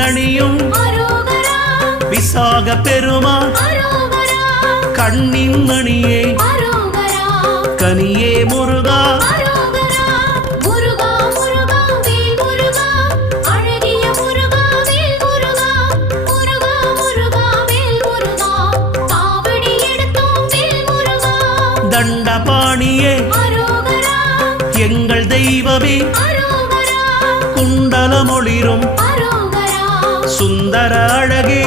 நீரணியும் விசாக பெருமான் கண்ணின் மணியே கனியே முருகா தண்டபாணியே எங்கள் தெய்வமே குண்டலமொளிரும் சுந்தர அழகே